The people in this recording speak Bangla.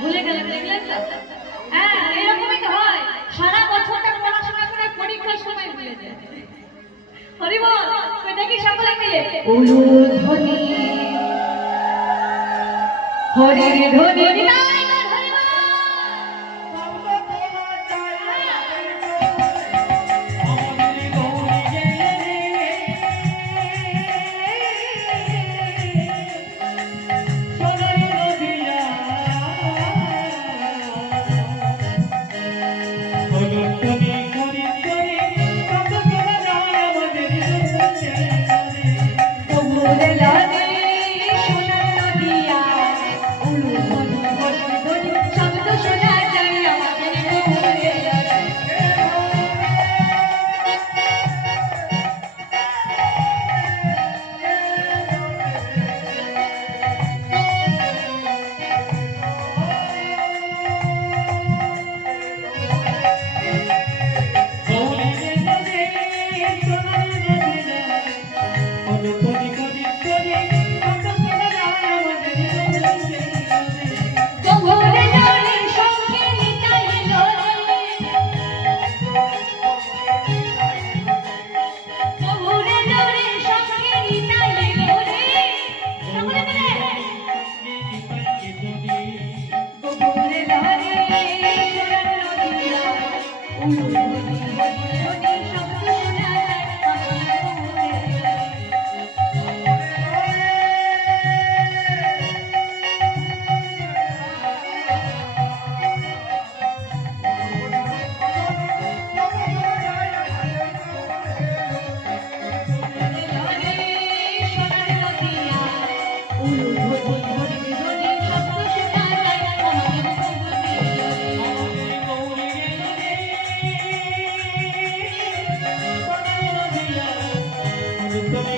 ভুলে গেলেন, দেখলেন তো? হ্যাঁ, এরকমই তো হয়, সারা বছরটা পড়াশোনা করে পরীক্ষার সময় ভুলে যায়। হরি বল, দেখি সকলে মিলে উলুধ্বনি হরি ধ্বনি নিতাই গৌর হরি বল। তুমি